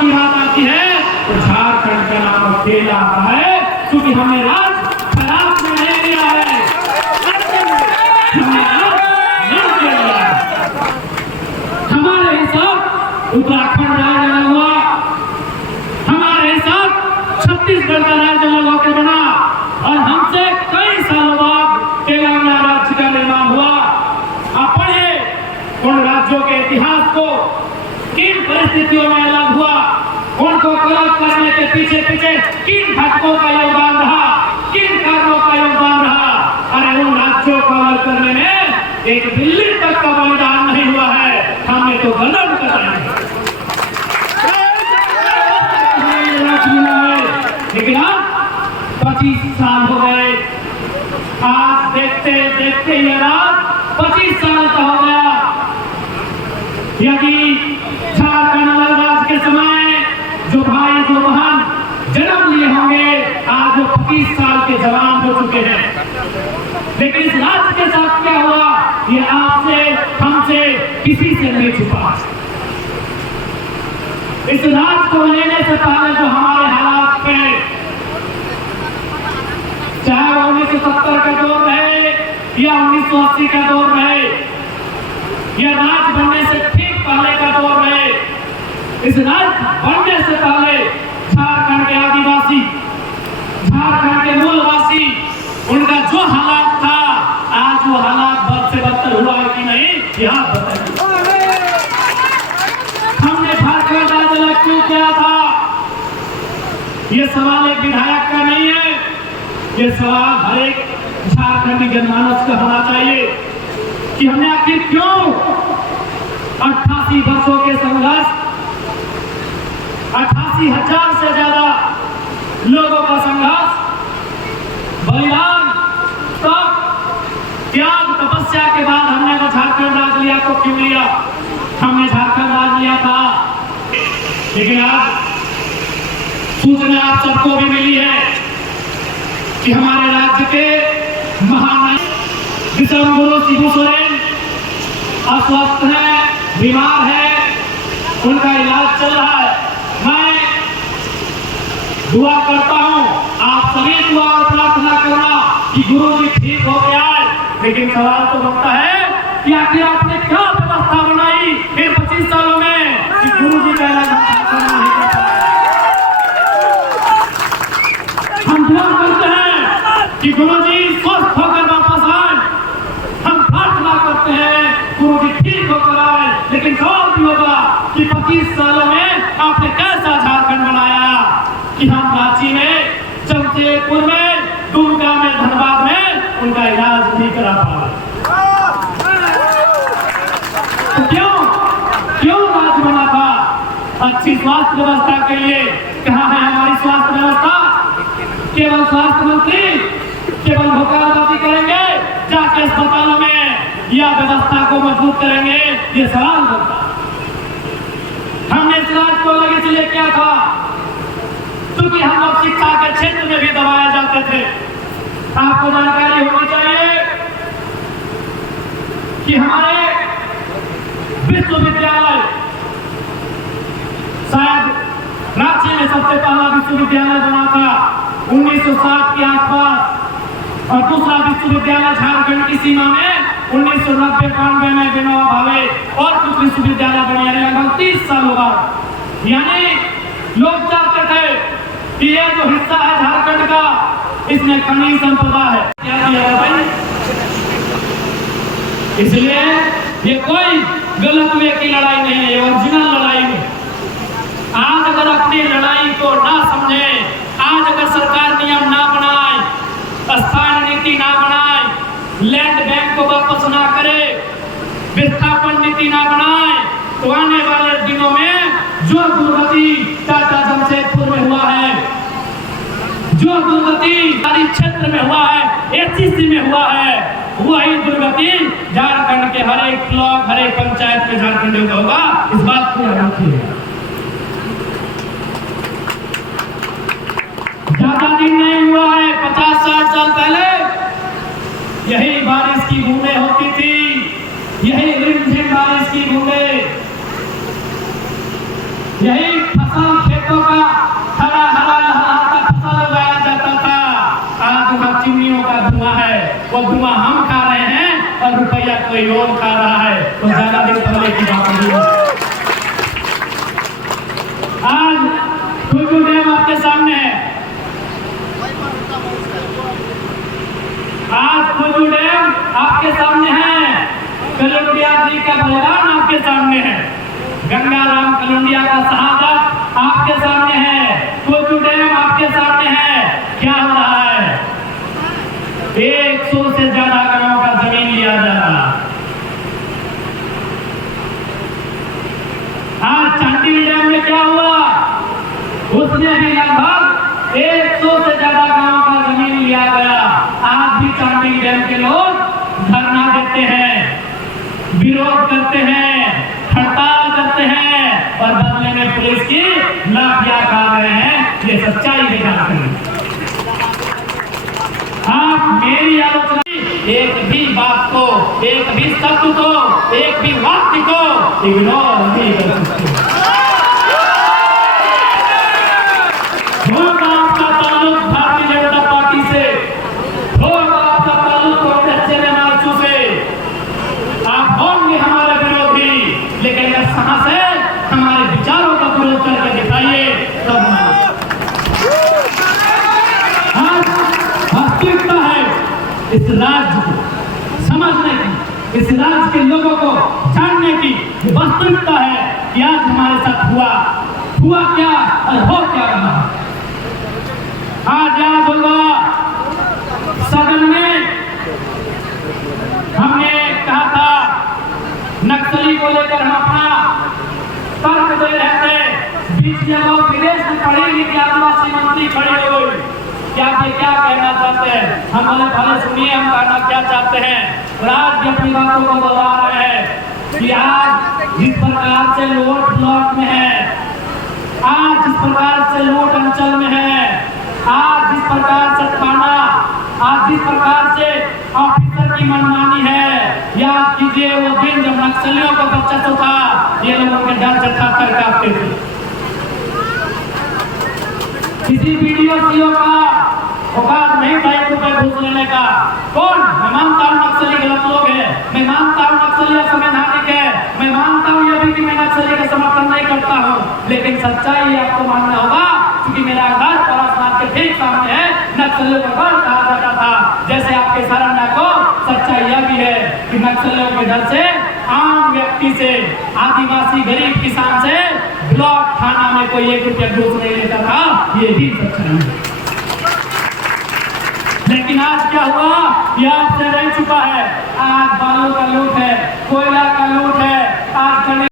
की बात आती है तो झारखंड का नाम अकेला आता है, क्योंकि हमने राज खराब में नहीं लिया है, हमने राज नहीं किया है। हमारे हिसाब उत्तराखंड राज्य अलग हुआ, हमारे हिसाब छत्तीसगढ़ का राज्य अलग होकर बना, और हमसे कई सालों बाद तेलंगाना राज्य का निर्माण हुआ। आप पढ़िए उन राज्यों के इतिहास को, किन परिस्थितियों में अलग हुआ, उनको अलग करने के पीछे पीछे किन घटकों का योगदान रहा, किन कारणों का योगदान रहा। अरे उन राज्यों को अलग करने में एक दिल्ली तक का बलिदान नहीं हुआ है, हमने तो गलत कराया है। लेकिन अब 25 साल हो गए, आज देखते देखते ये रात 25 साल का हो गया। यदि झारखंड अलग राज्य के समय जो भाई जो बहन जन्म लिए होंगे, आज वो 25 साल के जवान हो चुके हैं। लेकिन इस राज्य के साथ क्या हुआ, ये आपसे हमसे किसी से नहीं छुपा। इस राज्य को लेने से पहले जो हमारे हालात थे, चाहे 1970 का दौर रहे या 1980 का दौर रहे, या राज्य बनने से ठीक पहले का दौर रहे, इस राज्य बनने से पहले झारखंड के आदिवासी, झारखंड के मूलवासी, उनका जो हालात था, आज वो हालात बद से बदतर हुआ है कि नहीं, यहाँ बताइए। हमने झारखंड राज्य अलग क्यों किया था, ये सवाल एक विधायक का नहीं है, ये सवाल हर एक झारखंडी जनमानस का होना चाहिए कि हमने आखिर क्यों 88 वर्षों के संघर्ष, 88,000 से ज्यादा लोगों का संघर्ष, बलिदान, त्याग, तपस्या के बाद हमने वो झारखंड राज लिया तो क्यों लिया, हमने झारखंड राज लिया था। लेकिन आज सूचना आप सबको भी मिली है कि हमारे राज्य के महानायक विश्वगुरु शिबू सोरेन अस्वस्थ है, बीमार है, उनका इलाज चल रहा है। मैं दुआ करता हूं, आप सभी दुआ और प्रार्थना करना कि गुरु जी ठीक हो गया है। लेकिन सवाल तो बनता है कि आखिर आपने क्या व्यवस्था बनाई इन 25 सालों में कि गुरु जी का इलाज नहीं कर पाए। हम दुआ करते हैं कि गुरु जी स्वस्थ होकर वापस आए, हम प्रार्थना करते हैं गुरु जी ठीक होकर आए। लेकिन सवाल भी होगा कि 25 सालों में आपने कैसा झारखंड बनाया कि हम रांची में, जमशेदपुर में, दुमका में, धनबाद में उनका इलाज नहीं करा पा रहे। तो क्यों राज बना था? अच्छी स्वास्थ्य व्यवस्था के लिए। कहाँ है हमारी स्वास्थ्य व्यवस्था? केवल स्वास्थ्य मंत्री केवल भोकालबाजी करेंगे जाके अस्पतालों में, या व्यवस्था को मजबूत करेंगे, ये सवाल बनता। हमने इस राज्य को अलग इसलिए क्या था क्योंकि हम लोग शिक्षा के क्षेत्र में भी दबाए जाते थे। आपको जानकारी होनी चाहिए कि हमारे विश्वविद्यालय, शायद रांची में सबसे पहला विश्वविद्यालय बना था 1960 के आसपास, और दूसरा विश्वविद्यालय झारखंड की सीमा में 1990-91 में विनोबा भावे और कुछ विश्वविद्यालय बने, लगभग 30 सालों बाद। यानी लोग चाहते थे कि ये जो हिस्सा है झारखंड का, इसमें खनिज संपदा है। क्या किया भाई? इसलिए ये कोई गलत वे की लड़ाई नहीं है, ये ओरिजिनल लड़ाई है। आज अगर अपनी लड़ाई को ना समझे, आज अगर सरकार नियम ना बनाए, स्थान नीति ना बनाए, लैंड बैंक को वापस ना करे, विस्थापन नीति ना बनाए, तो आने वाले दिनों में जो दुर्गति टाटा जमशेदपुर में हुआ है, जो दुर्गति हमारे क्षेत्र में हुआ है, एचसीसी में हुआ है, वही दुर्गति झारखंड के हर एक ब्लॉक, हर एक पंचायत में झारखंड में होगा। इस बात को याद रखिए। ज्यादा दिन नहीं हुआ है, 50-60 साल पहले यही बारिश की बूंदें होती थी, यही रिमझिम बारिश की बूंदें, यही फसल खेतों का हरा हरा लहलहाता फसल उगाया जाता था। आज वहाँ चिमनियों का धुआं है, वो धुआं हम खा रहे हैं और रुपया कोई और खा रहा है। तो ज्यादा दिन पहले की बात नहीं है। आज कुल्लू डैम आपके सामने है। आज कुल्लू डैम आपके सामने है। कलुंडिया जी का बलिदान आपके सामने है। गंगाराम कलुंडिया का शहादत आपके सामने है। कुल्लू डैम आपके सामने है। क्या हो रहा है? 100 से ज्यादा गांवों का जमीन लिया जा रहा। आज चांदी डैम में क्या हुआ? उसने भी लगभग 100 से ज्यादा गांवों का जमीन लिया गया। आज भी चांदी डैम के लोग धरना देते हैं, विरोध करते हैं, हड़ताल करते हैं और बदले में पुलिस की लाठियां खा रहे हैं। ये सच्चाई है। आप मेरी आलोचना एक भी बात को, एक भी शब्द को, एक भी वाक्य को इग्नोर नहीं कर सकते। होगा आपका ताल्लुक भारतीय जनता पार्टी से, होगा आपका ताल्लुक कांग्रेस जनमार्चू से, आप होंगे हमारे विरोधी, लेकिन अगर साहस है हमारे विचारों का विरोध करके दिखाइए तब। आज वास्तविकता है इस राज्य को समझने की, इस राज्य के लोगों को जानने की वास्तविकता है कि आज हमारे साथ हुआ क्या और हो क्या रहा। आज याद होगा सदन में हमने कहा था नक्सली को लेकर हम अपना तर्क दे रहे थे। बीच में लोग विदेश में पढ़ेंगे कि आदिवासी मंत्री खड़े हो गए कि आप ये क्या कहना चाहते हैं। हम बोले भले सुनिए हम कहना क्या चाहते हैं। और आज भी अपनी बातों को दोहरा रहे हैं कि आज जिस प्रकार से लूट ब्लॉक में है, आज जिस प्रकार से लूट अंचल में है, आज जिस प्रकार से थाना, आज जिस प्रकार से ऑफिसर की मनमानी है। याद कीजिए वो दिन जब नक्सलियों का बच्चा तो था, ये लोगों के डर से थर-थर कांपते थे। किसी वीडियो सीओ का औकात नहीं था 1 रुपए घूस लेने का। कौन? मैं मानता हूँ नक्सली गलत लोग है, मैं मानता हूँ नक्सली असंवैधानिक है, मैं मानता हूँ ये भी कि मैं नक्सली का समर्थन नहीं करता हूँ। लेकिन सच्चाई आपको मानना होगा क्योंकि मेरा घर परसनाथ के ठीक सामने है। नक्सलियों का घर कहा जाता था। जैसे आपके सारंडा को सच्चाई यह भी है कि नक्सलियों के डर से आम व्यक्ति से, आदिवासी गरीब किसान से ब्लॉक थाना में कोई 1 रुपया घूस नहीं लेता था। ये भी सच्चाई है। लेकिन आज क्या हुआ? यह आपसे रह चुका है। आज बालू का लूट है, कोयला का लूट है,